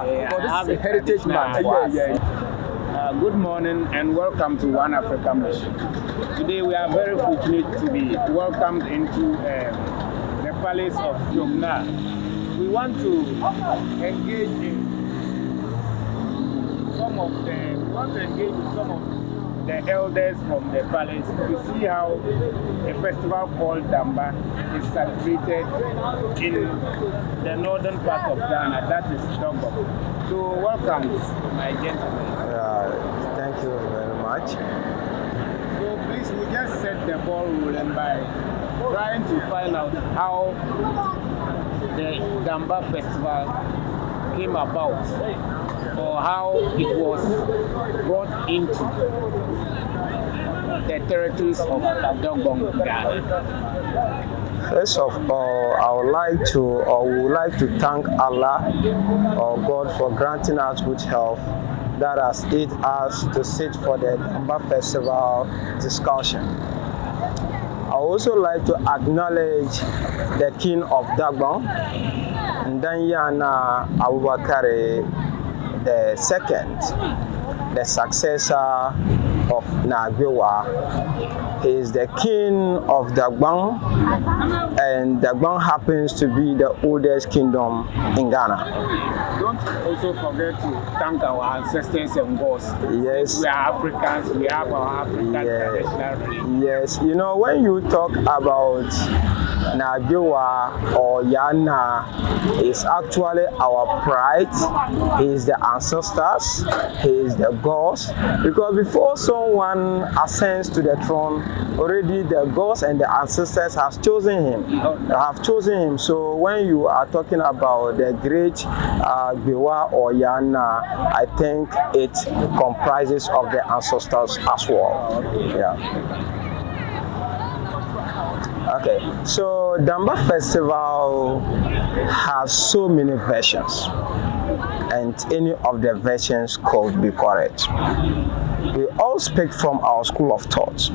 this is a heritage month. Good morning and welcome to One Africa Mission. Today we are very fortunate to be welcomed into the palace of Yomna. We want to engage in some of the elders from the palace to see how a festival called Damba is celebrated in the northern part of Ghana, that is Damba. So welcome, my gentlemen. Thank you very much. So please, we just set the ball rolling by trying to find out how the Damba festival came about, or how it was brought into the territories of Dogbon, Ghana. First of all, we would like to thank Allah or God for granting us good health that has aided us to sit for the Damba festival discussion. I also like to acknowledge the King of Dogbon, Ndanyana Abubakar the second, the successor of Nagbewa. He is the king of Dagbon, and Dagbon happens to be the oldest kingdom in Ghana. Don't also forget to thank our ancestors and gods. Yes. We are Africans, we have our African traditional religion. Yes, you know, when you talk about Nagbewa or Yana, is actually our pride. He is the ancestors, he is the gods, because before someone ascends to the throne, already the gods and the ancestors have chosen him. So when you are talking about the great Gbewa or Yana, I think it comprises of the ancestors as well. Yeah. Okay, so Damba Festival has so many versions, and any of the versions could be correct. We all speak from our school of thought.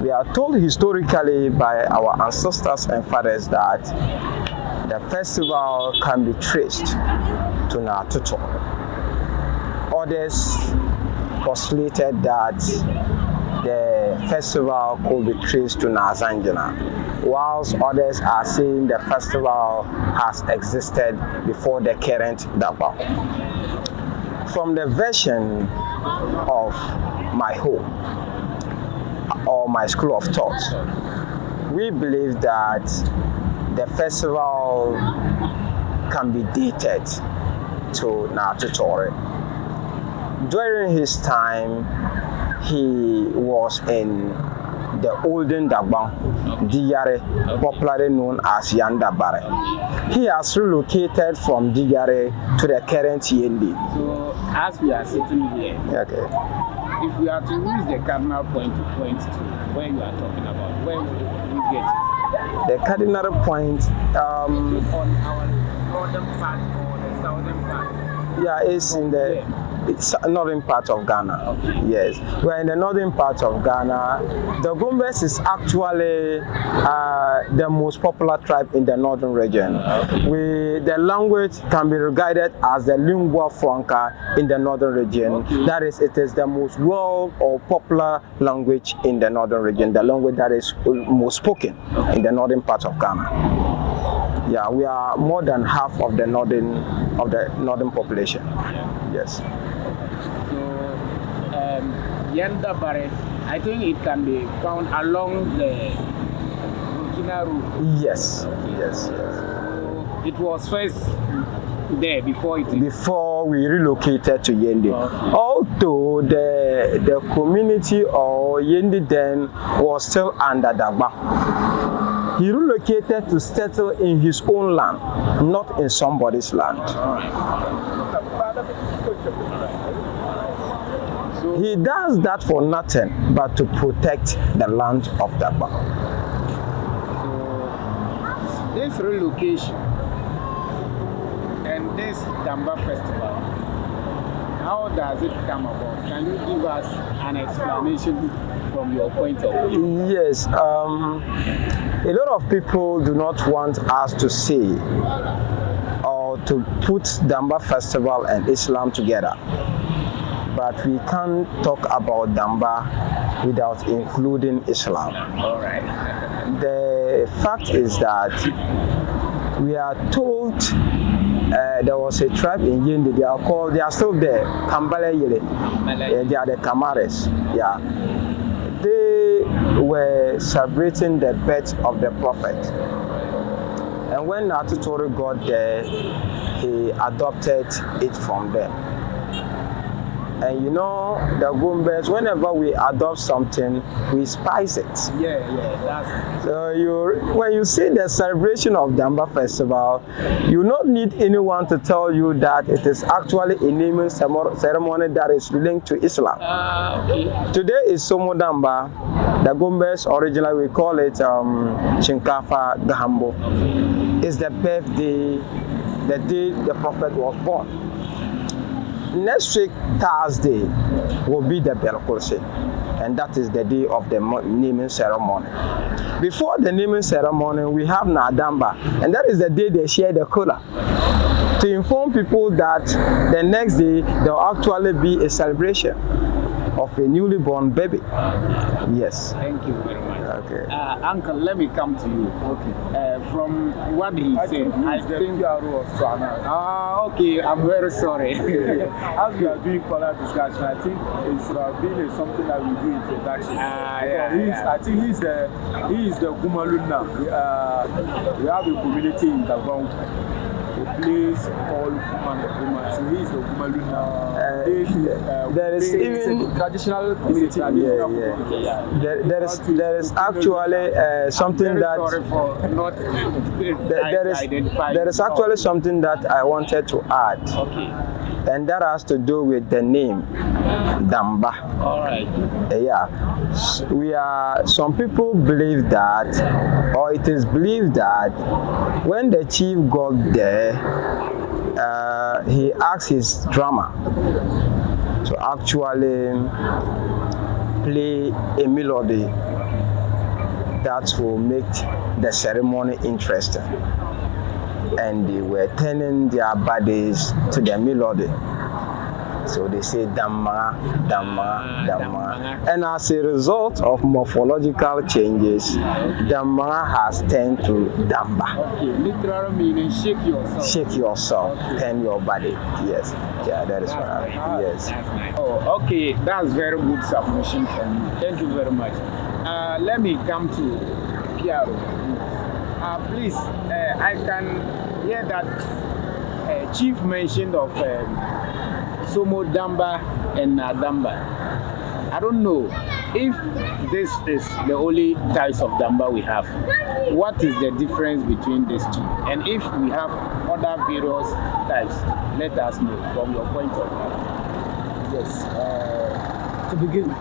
We are told historically by our ancestors and fathers that the festival can be traced to Natuto. Others postulated that the festival could be traced to Nazanjana, whilst others are saying the festival has existed before the current Damba. From the version of my home or my school of thought, we believe that the festival can be dated to Natutore. During his time, he was in the olden Dagbon, Digare, popularly known as Yandabare. He has relocated from Digare to the current Yendi. So, as we are sitting here, okay, if we are to use the cardinal point to point to where you are talking about, where would we get it? The cardinal point on our northern part or the southern part? Yeah, it's in the northern part of Ghana. Okay. Yes, we're in the northern part of Ghana. The Gumbes is actually the most popular tribe in the northern region. The language can be regarded as the lingua franca in the northern region. Okay. That is, it is the most popular language in the northern region, the language that is most spoken in the northern part of Ghana. Yeah, we are more than half of the northern population. Yes. So, Yandabare, I think it can be found along the Burkina route. Yes. Yes. So it was first there before we relocated to Yendi. Okay. Although the community of Yendi then was still under Damba. He relocated to settle in his own land, not in somebody's land. So he does that for nothing but to protect the land of Damba. So this relocation and this Damba festival, how does it come about? Can you give us an explanation from your point of view? Yes. A lot of people do not want us to say or to put Damba festival and Islam together. But we can't talk about Damba without including Islam. All right. The fact is that we are told there was a tribe in Yindi, they are still there, Kambale Yele. They are the Kamares. Yeah. They were celebrating the birth of the prophet. And when Atutori got there, he adopted it from them. And you know, the Gumbes, whenever we adopt something, we spice it. Yeah, that's So when you see the celebration of Damba Festival, you don't need anyone to tell you that it is actually a naming ceremony that is linked to Islam. okay. Today is Somo Damba. The Gumbes, originally we call it Chinkafa Gahambo. It's the birthday, the day the prophet was born. Next week, Thursday, will be the Belkursi, and that is the day of the naming ceremony. Before the naming ceremony, we have Nadamba, and that is the day they share the kola, to inform people that the next day there will actually be a celebration of a newly born baby. Yes. Thank you very much. Okay. Uncle, let me come to you. Okay. From what he said, I think you are of Swana. okay, I'm very sorry. As we are doing color discussion, I think it should have been something that we do introduction. I think he is the Gumaluna. We have a community in Gabon. A place called Kuma. So he is the Gumaluna. There is even traditional community. There is actually something that Sorry for not there is actually something that I wanted to add. Okay. And that has to do with the name Damba. All right. Some people believe that, or it is believed that when the chief got there, he asked his drummer to actually play a melody that will make the ceremony interesting. And they were turning their bodies to the melody. So they say Damba, Damba, Damba. And as a result of morphological changes, Damba has turned to Damba. Okay, literal meaning shake yourself. Shake yourself, turn your body. Yes. Yeah, that is right. Yes. That's nice. Oh, okay, that's very good submission from you. Thank you very much. Let me come to Piero. Please, I can hear that Chief mentioned of Somo Damba and Damba. I don't know if this is the only types of Damba we have. What is the difference between these two? And if we have other various types, let us know from your point of view. Yes. To begin,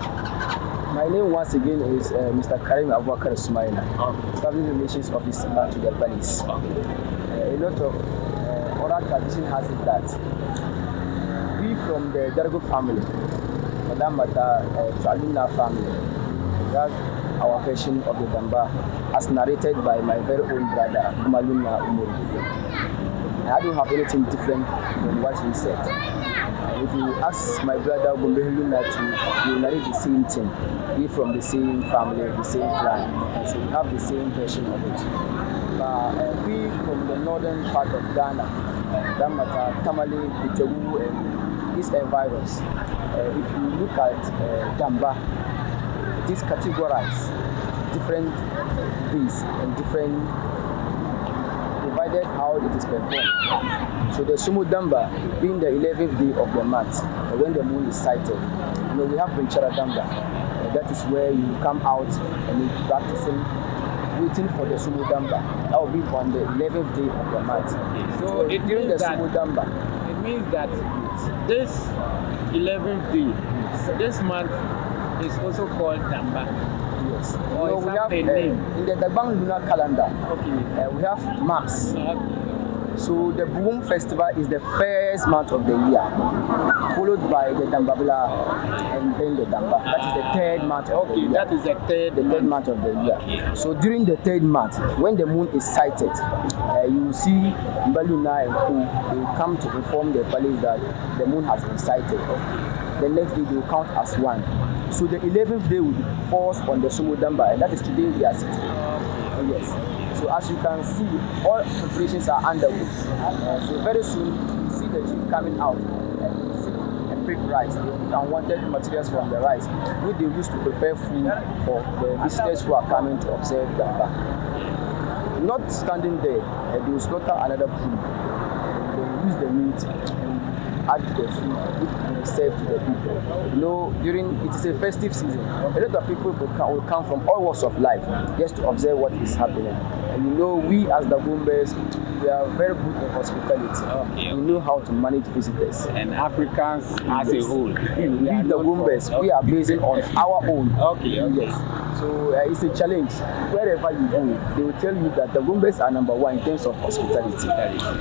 my name once again is Mr. Karim Abubakar Sumaila, Public Relations Officer to the Valleys. A lot of oral tradition has it that we from the Dargo family, for that matter, Chalina family, we have our version of the Damba as narrated by my very own brother, Umaluna Umuru. I don't have anything different than what he said. If you ask my brother Gumbehuluna to, you narrate the same thing. We from the same family, the same clan, so we have the same version of it. But we from the northern part of Ghana, that matter, Tamale, Pichawu, and these environs. If you look at Damba, it is categorized different ways and different provided how it is performed. So the Somo Damba being the 11th day of the month, when the moon is sighted, we have Brinchara Damba. That is where you come out and you practicing, waiting for the Somo Damba. That will be on the 11th day of the month. So it during the Somo Damba, it means that this 11th day, this month is also called Damba. yes. Or we have a name? in the Dagbang lunar calendar. Okay. We have Mars. So the Boom Festival is the first month of the year, followed by the Dambabla and then the Damba. That is the third month of the year. That is the third month of the year. So during the third month, when the moon is sighted, you see Mbaluna and Ku, they will come to inform the police that the moon has been sighted. The next day they will count as one. So the 11th day will falls on the Somo Damba, and that is today we are sitting. Yes. So as you can see, all preparations are underway. So very soon you see the chief coming out and sit and pick rice. They pick unwanted materials from the rice, which they use to prepare food for the visitors who are coming to observe Damba. Not standing there, they will slaughter another food. They will use the meat and add to the food which will be served to the people. You know, it is a festive season. A lot of people will come from all walks of life just to observe what is happening. And you know, we as the Goombas, we are very good in hospitality. We know how to manage visitors. And Africans as a whole. We the Goombas, we are basing on our own. Yes. So it's a challenge. Wherever you go, they will tell you that the Goombas are number one in terms of hospitality.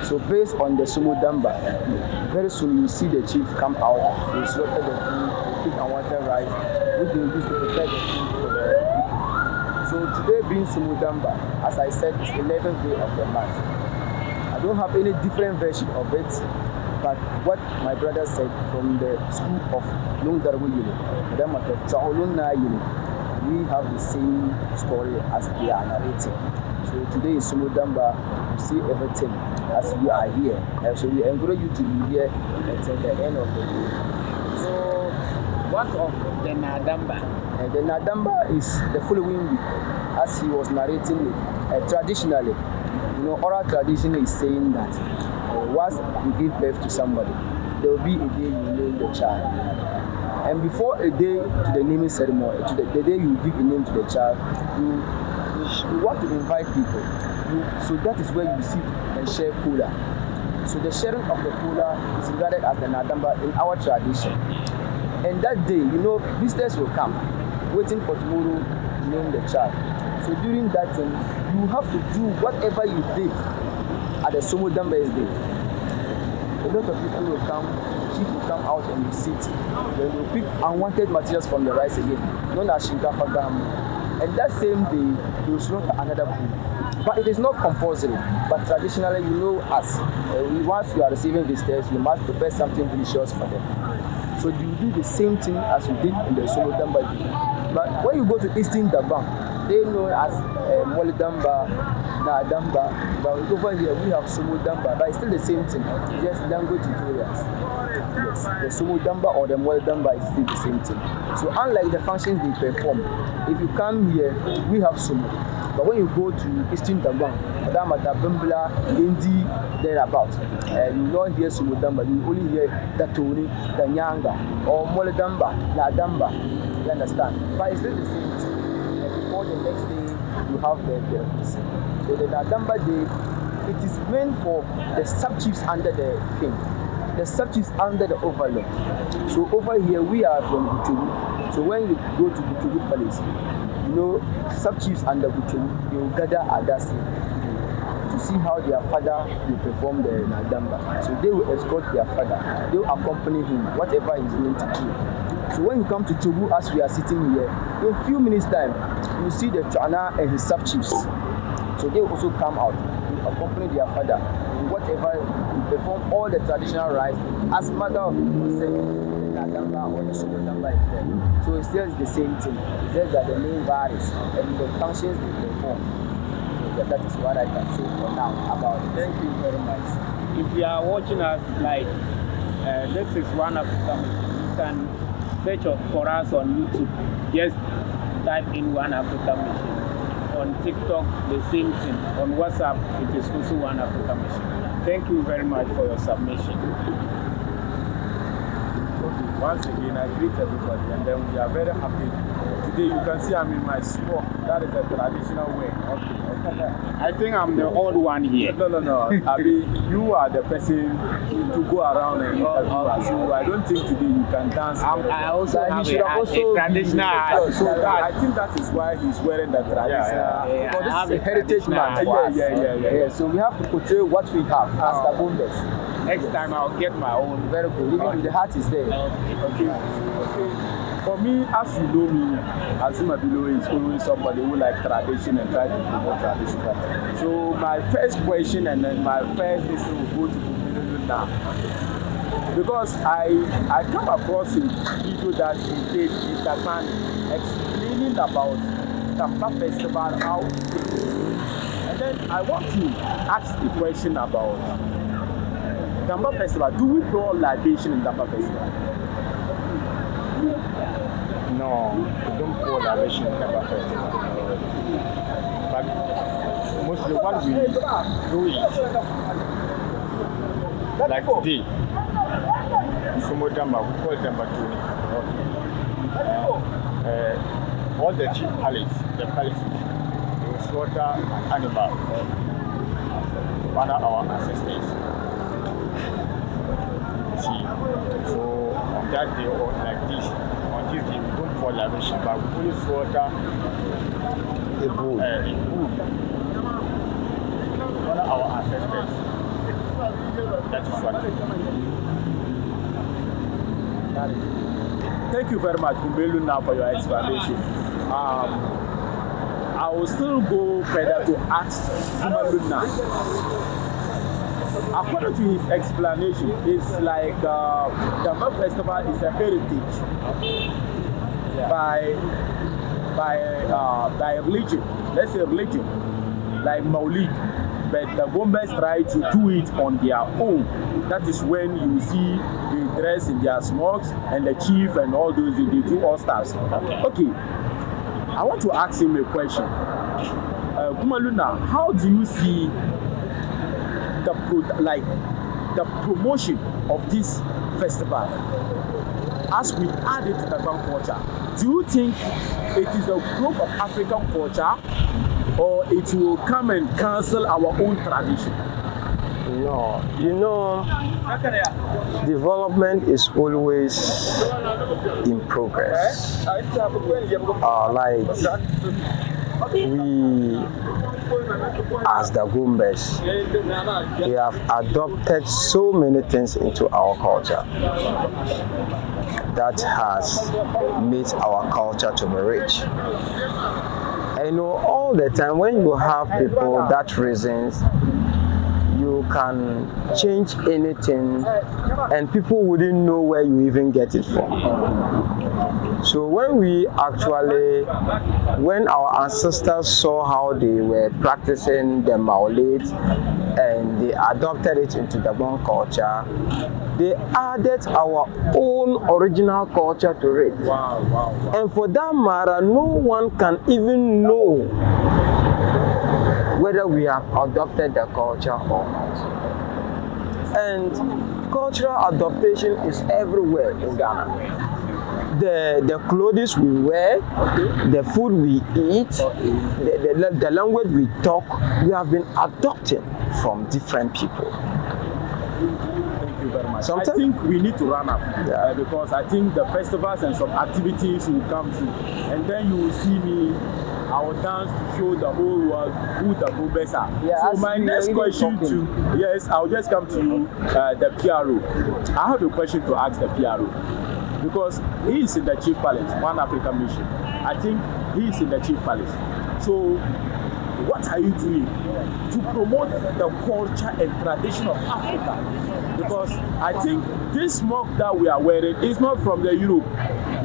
So based on the Somo Damba, very soon you see the chief come out, they slaughter the food, pick unwanted rice, which they use to prepare the food for the people. So today being Somo Damba, as I said, it's 11th day of the month. I don't have any different version of it, but what my brother said from the school of Lungdarwu Yili, we have the same story as they are narrating. So today is Somo Damba, you see everything as you are here. So we encourage you to be here until the end of the day. So what of the Nadamba? The Nadamba is the following week, as he was narrating it. Traditionally, you know, oral tradition is saying that once you give birth to somebody, there will be a day you name the child. And before a day to the naming ceremony, to the day you give a name to the child, you want to invite people. So that is where you sit and share kola. So the sharing of the kola is regarded as the Nadamba in our tradition. And that day, you know, visitors will come, waiting for tomorrow to name the child. So during that time, you have to do whatever you did at the Somo Damba's day. A lot of people will come, chief will come out and you sit. Then you pick unwanted materials from the rice again, known as shinkafa gamu. And that same day, you will slaughter another food. But it is not compulsory. But traditionally, you know us. Once you are receiving visitors, you must prepare something delicious for them. So you do the same thing as you did in the Somo Damba. But when you go to Eastern Damba, they know as Mole Damba, Na Damba. But over here we have Somo Damba, but it's still the same thing, just language tutorials. Yes, the Somo Damba or the Mole Damba is still the same thing. So unlike the functions they perform, if you come here, we have Somo. But when you go to Eastern Damba, Madamata, Bumbla, Indi, thereabout, you will not hear Somo Damba, you only hear Datoni, Danyanga, or Mole Damba, Na Damba. You understand? But it's still the same thing. Before the next day, you have the so the Nadamba day, it is meant for the sub-chiefs under the king, the sub-chiefs under the overlord. So over here, we are from Buchugu. So when you go to Buchugu Palace, you know, sub-chiefs under Buchugu, they will gather at that scene to see how their father will perform the Nadamba. So they will escort their father, they will accompany him, whatever he's going to do. So when you come to Chobu, as we are sitting here, in a few minutes time, you see the Chana and his sub-chiefs. So they will also come out to accompany their father in whatever, to perform all the traditional rites as matter of consent, the Nadamba or the Somo Damba is there. So it's still the same thing, it's just that the name varies and the functions they perform. So that is what I can say for now about it. Thank you very much. If you are watching us live, this is One Africa. You can search for us on YouTube. Just type in One Africa Mission. On TikTok, the same thing. On WhatsApp, it is also One Africa Mission. Thank you very much for your submission. Okay, once again, I greet everybody, and then we are very happy. Today, you can see I'm in my sport. That is a traditional way. Okay. I think I'm the odd one here. No. I mean, you are the person to go around and interview. So I don't think today you can dance. I also Like, have he should a also traditional hat. So I think that is why he's wearing the traditional. Because I have this is a a heritage traditional month for us. Yeah. So we have to portray what we have as the Bombers. Next time I'll get my own. Very good. Even if the hat is there. Okay. For me, as you know me, Azuma Bilo is always somebody who like tradition and try to promote tradition. So my first question and then my first listen will go to Bilo now. Because I come across a video that he did in Japan explaining about Damba Festival, how it is. And then I want to ask the question about Damba Festival. Do we pour libation in Damba Festival? No, we don't pour libation in Damba Festival. But mostly what we do is, like today, Somo Damba, we call Damba Tuni. All the chief palaces, they will slaughter an animal, honor our ancestors. See, so on that day or like this, on this day we don't pour libation, but we only slaughter a bull. Honor our ancestors. That is what. Thank you very much, Kumbelu, now for your explanation. I will still go further to ask Kumbelu. According to his explanation, it's like the Damba Festival is a heritage by religion. Let's say religion, like Maulid. But the Bombers try to do it on their own. That is when you see they dress in their smocks and the chief and all those, they do all stars. Okay, I want to ask him a question. Kumaluna, how do you see the promotion of this festival as we add it to the Damba culture? Do you think it is a growth of African culture, or it will come and cancel our own tradition? No, development is always in progress. We, as the Gumbes, we have adopted so many things into our culture that has made our culture to be rich. And all the time when you have people that reasons, you can change anything and people wouldn't know where you even get it from. So when our ancestors saw how they were practicing the Maulid and they adopted it into the Bon culture, they added our own original culture to it. Wow. And for that matter, no one can even know whether we have adopted the culture or not. And cultural adaptation is everywhere in Ghana. The clothes we wear, the food we eat, the language we talk, we have been adopting from different people. Thank you very much. I think we need to run up because I think the festivals and some activities will come through, and then you will see me. I will dance to show the whole world who the Bombers are. So my next question I'll just come to you, the PRO. I have a question to ask the PRO. Because he is in the Chief Palace, One African Mission. I think he is in the Chief Palace. So, what are you doing to promote the culture and tradition of Africa? Because I think this smock that we are wearing is not from the Europe.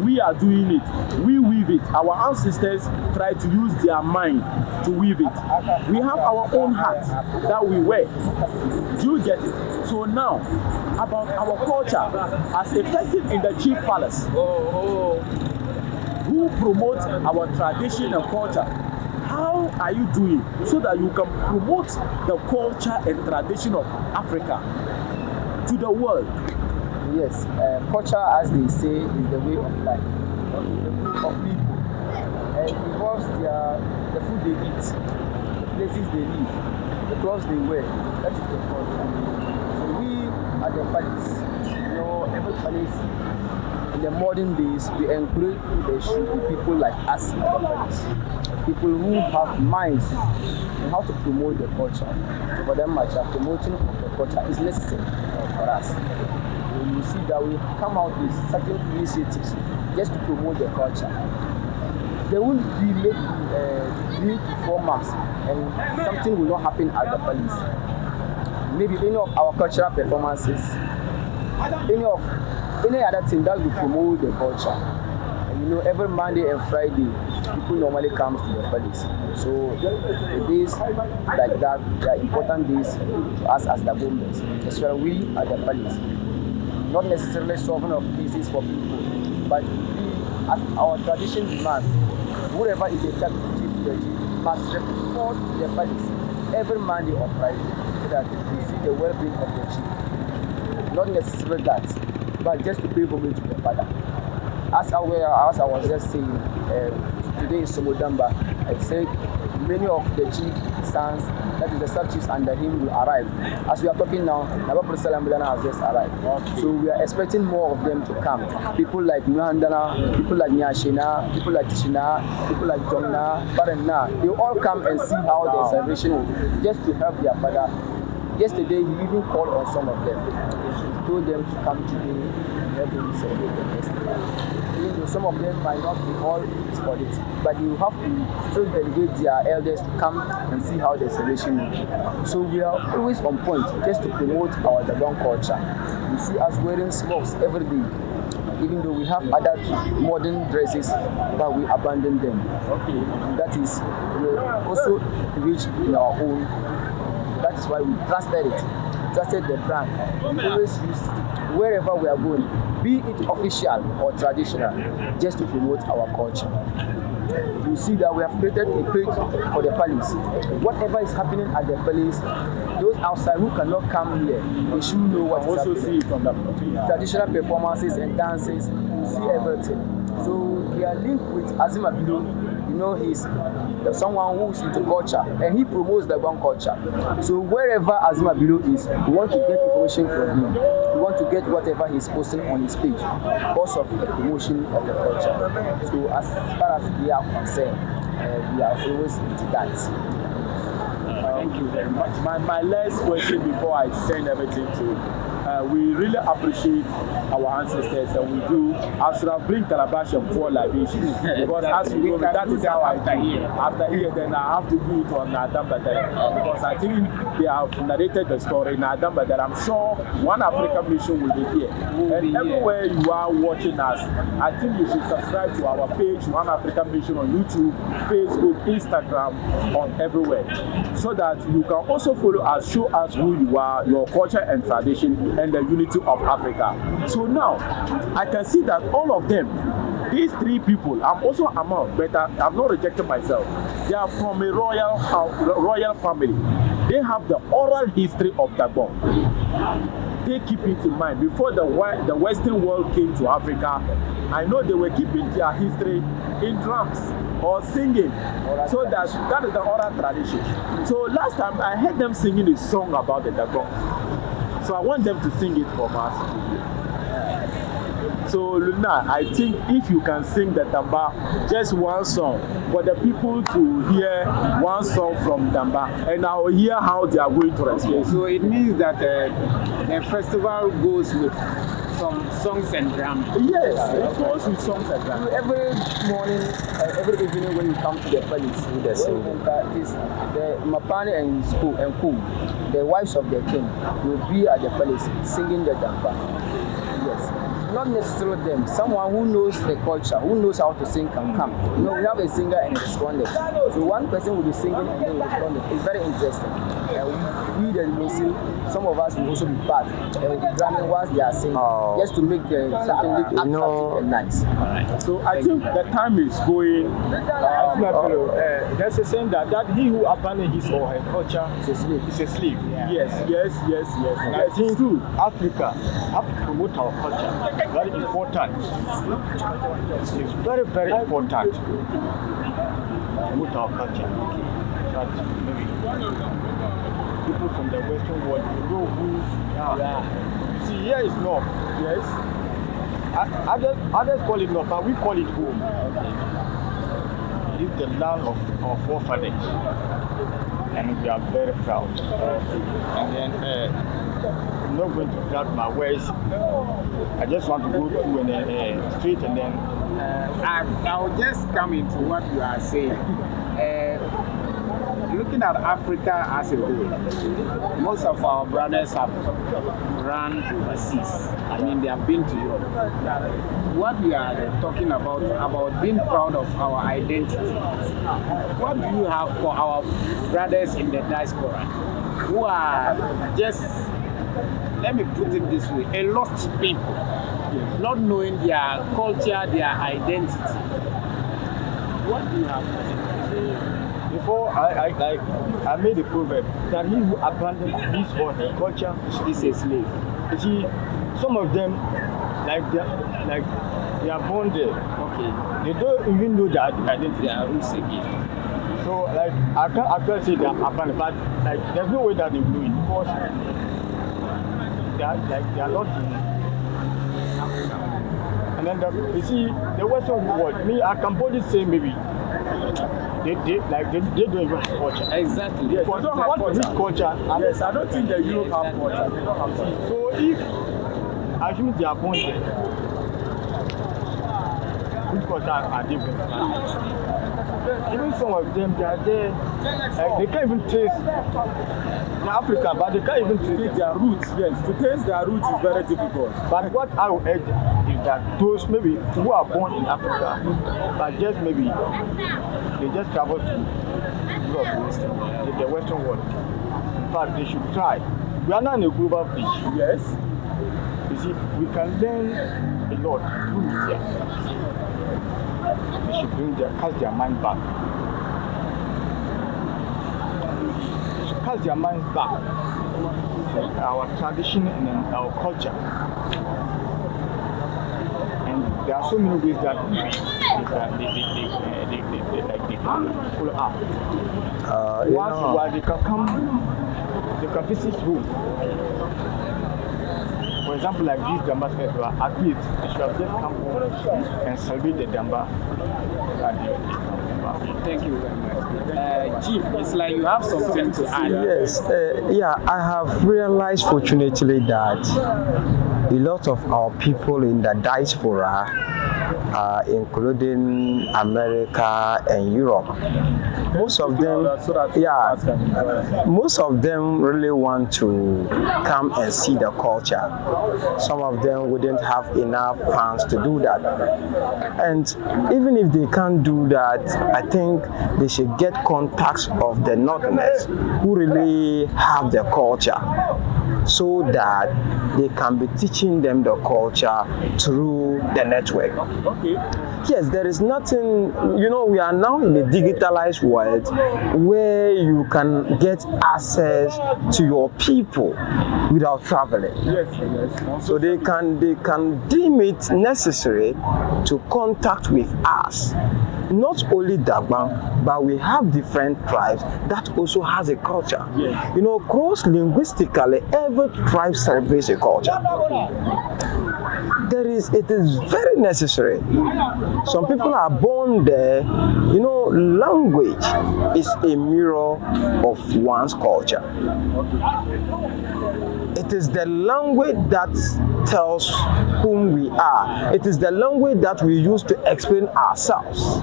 We are doing it. We weave it. Our ancestors try to use their mind to weave it. We have our own hat that we wear. Do you get it? So now, about our culture, as a person in the Chief Palace, who promotes our tradition and culture, how are you doing so that you can promote the culture and tradition of Africa to the world? Yes, culture, as they say, is the way of life, the group of people, and because the food they eat, places they live, the clothes they wear, that is the culture. So we at the palace, every palace in the modern days, we encourage there should be people like us at the palace. People who have minds on how to promote the culture. For them, promoting the culture is necessary for us. You see that we come out with certain initiatives just to promote the culture. There will be maybe 3-4 months and something will not happen at the palace. Maybe any of our cultural performances, any other thing that will promote the culture. And every Monday and Friday, people normally come to the palace. So the days like that, they are important days to us as the Bombers, especially we at the palace. Not necessarily solving of cases for people, but we, as our tradition demands, whoever is a chief judge must report to the palace every Monday or Friday so that we see the well-being of the chief. Not necessarily that, but just to pay homage to the father. As I was just saying, today is Somo Damba. I said many of the chief sons, that is the sub-chiefs under him, will arrive. As we are talking now, Nabapur Salamulana has just arrived. So we are expecting more of them to come. People like Nuhandana, people like Nyashina, people like Tishina, people like Jomna, Barana, they all come and see how the celebration will be, just to help their father. Yesterday, he even called on some of them. He told them to come today and help him celebrate the festival. Even though some of them might not be all fit for it, but you have to still delegate their elders to come and see how the celebration will be. So we are always on point just to promote our Dagon culture. You see us wearing smocks every day, even though we have other modern dresses, but we abandon them. That is also rich in our own. That is why we trusted the brand. We always use it wherever we are going, be it official or traditional, just to promote our culture. You see that we have created a page for the palace. Whatever is happening at the palace, those outside who cannot come here, they should know what is happening. See it from the traditional performances and dances, you see everything. So we are linked with Azima Bilo. He's someone who's into culture and he promotes the one culture. So wherever Azima Bilo is, we want to get information from him. We want to get whatever he's posting on his page because of the promotion of the culture. So as far as we are concerned, we are always into that. Thank you very much. My last question before I send everything to we really appreciate our ancestors, and we do. I should have bring Calabash and pour libations because as you know, that is how I do. After here, then I have to do it on Damba because I think they have narrated the story in Damba that I'm sure one African mission will be here. Everywhere you are watching us, I think you should subscribe to our page, One African Mission on YouTube, Facebook, Instagram, on everywhere, so that you can also follow us, show us who you are, your culture and tradition, and the unity of Africa. So now, I can see that all of them, these three people, I'm also among, but I'm not rejecting myself. They are from a royal family. They have the oral history of Gabon. They keep it in mind. Before the Western world came to Africa, I know they were keeping their history in drums or singing. So that is the oral tradition. So last time I heard them singing a song about the Gabon. So I want them to sing it from us. So Luna, I think if you can sing the Damba, just one song, for the people to hear one song from Damba, and I'll hear how they are going to respond. So it means that the festival goes with some songs and drums. Yes, it goes with songs and drums. Every morning, every evening when you come to the palace, the Mapane and Kum, the wives of the king, will be at the palace singing the Damba. Yes. Not necessarily them. Someone who knows the culture, who knows how to sing can come. We have a singer and a respondent. So one person will be singing and then will respond. It's very interesting. We the Muslim, some of us will also be part and the drumming whilst they are singing, just to make the certain look attractive and nice. So I think the time is going. There's a saying that he who abandons his or her culture is a slave. Is a slave. Yeah. Yes. And I think too, Africa have to promote our culture. Very important. It's very, very important to promote our culture. that maybe people from the Western world will know who we are. You see, here is North. Yes. Others call it North, but we call it home. It's the land of our forefathers, and we are very proud. And then I'm not going to drag my words. I just want to go through and straight, and then I'll just come into what you are saying. Looking at Africa as a whole, most of our brothers have run overseas. I mean, they have been to Europe. What we are talking about being proud of our identity. What do you have for our brothers in the diaspora who are just, let me put it this way, a lost people, not knowing their culture, their identity? What do you have for them? before I made a proverb that he who abandons his or her culture is a slave. You see, some of them, they are born there. Okay. They don't even know their identity. They are roots again. So I can't say they are abandoned, but there's no way that they will do it because they are not in. And then you see the Western world. Me, I can boldly say maybe. They don't even have culture. Exactly. Yes, what is culture? Yes, I don't think that Europe have culture. They don't have culture. So if assuming they are born there, which culture are they going to have? Even some of them, they are there, they can't even trace. They're African, but they can't even trace their roots. Yes, to trace their roots is very difficult. But what I would urge is that those maybe who are born in Africa, but just maybe they just travel to Europe, the Western world. In fact, they should try. We are not in a global village. Yes. You see, we can learn a lot through media. They should cast their mind back. They should cast their minds back to our tradition and our culture. And there are so many ways that they can follow up. Once in a while, they can come, they can visit home. For example, like this Damba festival, at least they should have just come home and celebrate the Damba. Thank you very much. Chief, it's like you have something to add. Yes, I have realized fortunately that a lot of our people in the diaspora, including America and Europe, most of them really want to come and see the culture. Some of them wouldn't have enough funds to do that. And even if they can't do that, I think they should get contacts of the Northerners who really have the culture, so that they can be teaching them the culture through the network. Okay. Yes, there is nothing, we are now in a digitalized world where you can get access to your people without traveling. Yes. So they can deem it necessary to contact with us. Not only Damba, but we have different tribes that also has a culture. Yes. Cross-linguistically, every tribe celebrates a culture. It is very necessary. Some people are born there. Language is a mirror of one's culture. It is the language that tells whom we are. It is the language that we use to explain ourselves.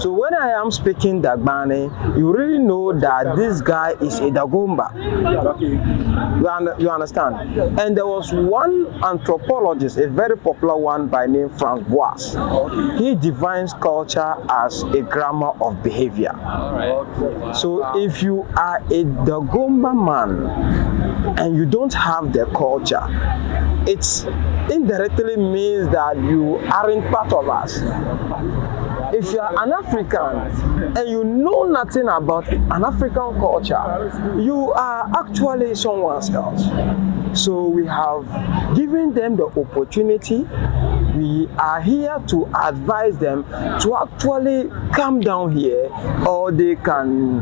So when I am speaking Dagbani, you really know that this guy is a Dagomba. You understand? And there was one anthropologist, a very popular one by name Francois. He defines culture as a grammar of behavior. So if you are a Dagomba man and you don't have the culture, it indirectly means that you aren't part of us. If you are an African and you know nothing about an African culture, you are actually someone else. So we have given them the opportunity we are here to advise them to actually come down here, or they can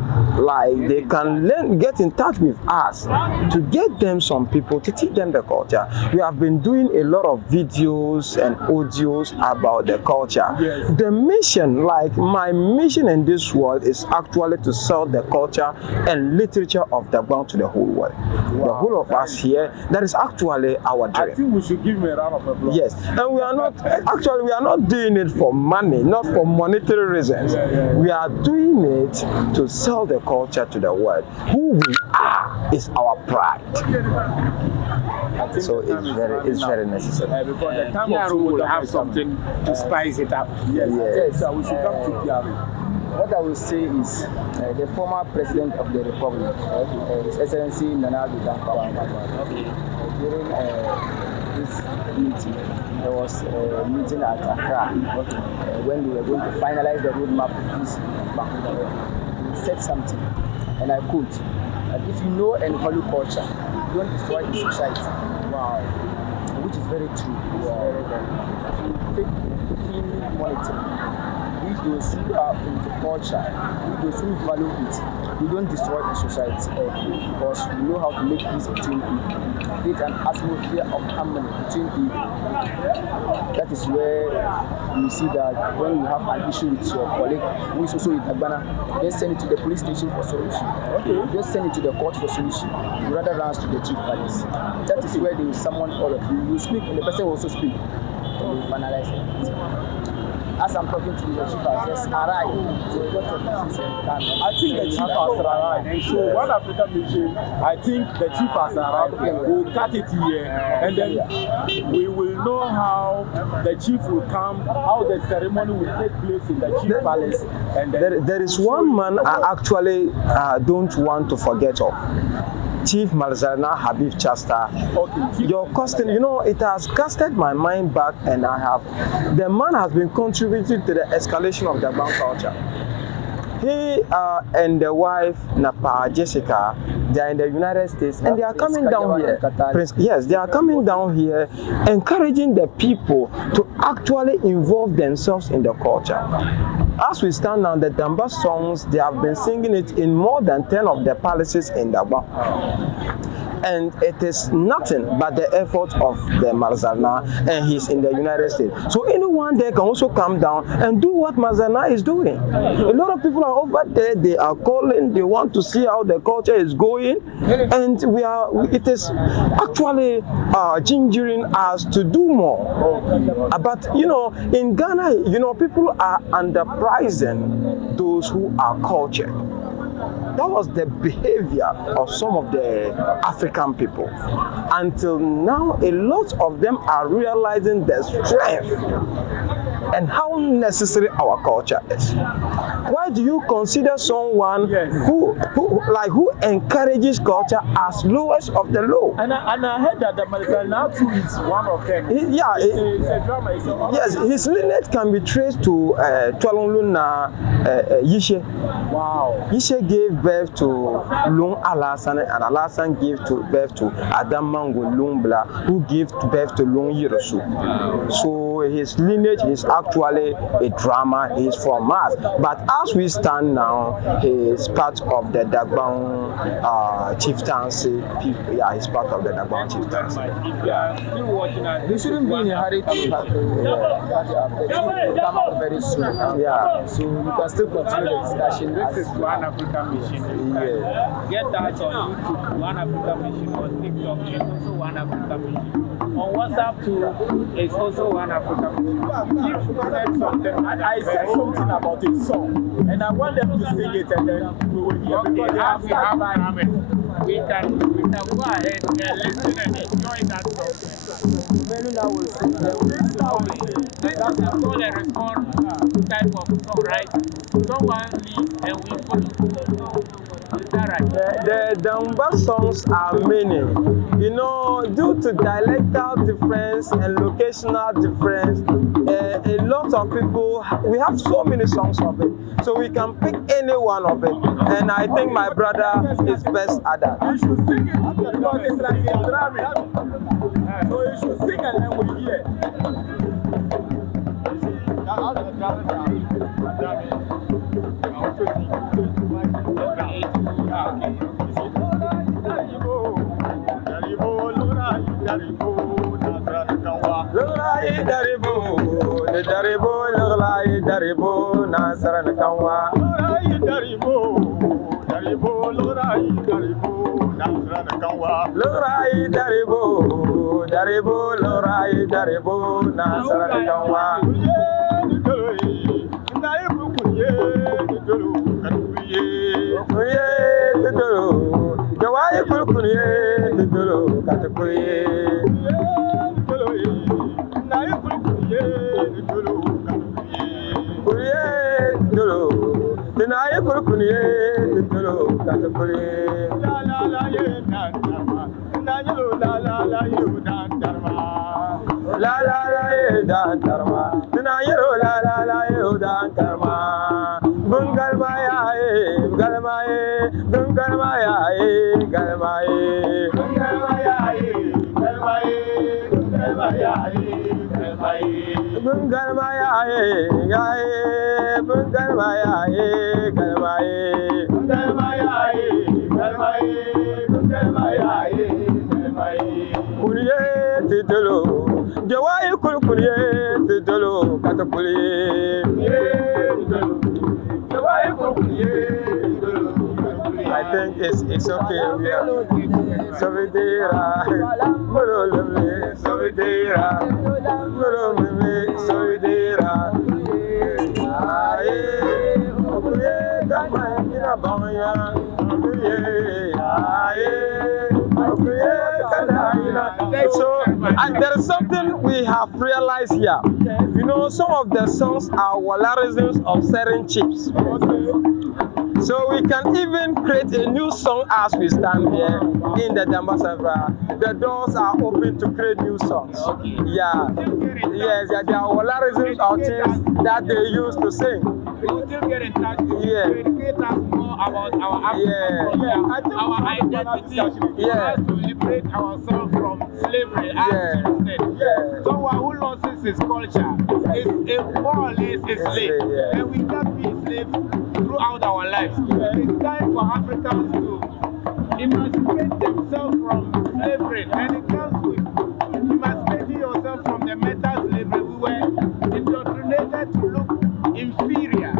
get in touch with us to get them some people to teach them the culture. We have been doing a lot of videos and audios about the culture. Yes. The mission, like my mission in this world, is actually to sell the culture and literature of Damba to the whole world. Wow. The whole of us here, that is actually our dream. I think we should give him a round of applause. Yes, and we are not doing it for money, not for monetary reasons. We are doing it to sell the culture to the world. Who we are is our pride. So it's very necessary. Because the time Yeah, of we will Somo have is something to spice it up. Yes, Yes. so we should come to PRA. What I will say is the former president of the republic, His Excellency Nana Damba, during this meeting, there was a meeting at Accra when they were going to finalize the roadmap of this back. He said something, and I quote, that if you know and value culture, you don't destroy the society. Wow. Which is very true. Take keen monitoring. With those who are into culture, with those who value it, we don't destroy the society because we know how to make peace between people, create an atmosphere of harmony between people. That is where you see that when you have an issue with your colleague who is also in Ghana, just send it to the police station for solution. Okay. Just send it to the court for solution. You rather runs to the chief palace. That is where they will summon all of you. You speak and the person will also speak. And they will finalize it. As I'm talking to you, the chief has just arrived. So a lot of issues I think the chief has arrived. So one African mission, I think the chief has arrived. We'll cut it here, and then we will know how the chief will come, how the ceremony will take place in the chief palace. And then There is one man I actually don't want to forget of. Chief Malzana Habib Chasta. okay, Your question, it has casted my mind back, and the man has been contributing to the escalation of the Damba culture. He and the wife, Napa Jessica, they are in the United States, and they are coming down here. Yes, they are coming down here, encouraging the people to actually involve themselves in the culture. As we stand now, the Damba songs, they have been singing it in more than 10 of the palaces in Damba. And it is nothing but the effort of the Marzana, and he's in the United States. So anyone there can also come down and do what Marzana is doing. A lot of people are over there, they are calling, they want to see how the culture is going, and it is actually gingering us to do more. But in Ghana, people are underpricing those who are cultured. That was the behavior of some of the African people. Until now, a lot of them are realizing the strength and how necessary our culture is. Why do you consider someone who encourages culture as lowest of the low? and I heard that the Malzana too is one of them. It's a drama. Yes, his lineage can be traced to Twalunluna Yishe. Wow. Yishe gave birth to Lung Alasan, and Alasan gave birth to Adam Mango Lumbla, who gave birth to Lung Yirosu. So his lineage is actually a drama. He's from us. But as we stand now, he is part of the Dagbang chieftaincy. Yeah, he's part of the Dagbang chieftaincy. Yeah. Still watching us. We shouldn't be in a hurry to have the chief will come out very soon. Yeah. So you can still continue the discussion. This is One African Mission. Yeah. Get that on YouTube, One African Mission. On TikTok, it's also One African Mission. On WhatsApp too, it's also One African Mission. Chief said something. I said something about a song, and I want them to sing it, and then we will hear because they have we can go ahead and listen and enjoy that song. Meluna will sing. This is called a response type of song, right? Someone leads and we follow. Is that right? The Damba songs are many. Due to dialectal difference and locational difference, a lot of people, we have so many songs of it. So we can pick any one of it. And I think my brother is best at that. You should sing it because it's like a drama. So you should sing and then we hear. Lurai daribo, the daribo, lurai daribo, Nasaran Kanwa. Lurai daribo, lurai daribo, Nasaran Kanwa. Lurai daribo, lurai daribo, Nasaran Kanwa. Jawai kulkuye, tudulu katakuye. Tinaye kulkuye, tudulu katakuye. La la la ye dan dharma, nanyelo la la la ye dan dharma. La la la ye dan dharma, tinayelo la la la ye dan dharma. Bungal maya ye, bungal maya, bungal maya ye, bungal maya, bungal maya ye, bungal maya, bungal maya ye, bungal maya, bungal maya ye, bungal maya ye, bungal maya, bungal maya ye, bungal maya, bungal maya ye, bungal maya. Kuriye titolo, jawai kuriye titolo katakuliye. I think it's okay. Yeah. Sovidera, molo lemle, sovidera, molo lemle, sovidera. Aye, okuye dama ina banya, okuye aye, okuye kadina. So, and there is something we have realized here. You know, some of the songs are walarisms of certain chiefs. So we can even create a new song as we stand here in the Damba server. The doors are open to create new songs. Yeah. Yes, yeah, there are walarisms of chiefs that they use to sing. We will still get in touch with you to educate us more about our African culture, our identity, us to liberate ourselves from slavery, as you said. Someone who loses his culture is more or less a slave, and we can't be slaves throughout our lives. It's time for Africans to emancipate themselves from slavery, and it comes with emancipating yourself from the mental slavery. We were indoctrinated to look inferior.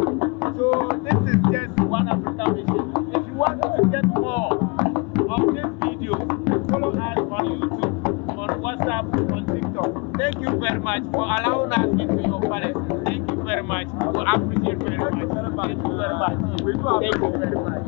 So this is just one African mission. If you want to get more of these videos, follow us on YouTube, on WhatsApp, on TikTok. Thank you very much for allowing us into your palace. Thank you very much. We appreciate very much. Thank you very much. Thank you very much.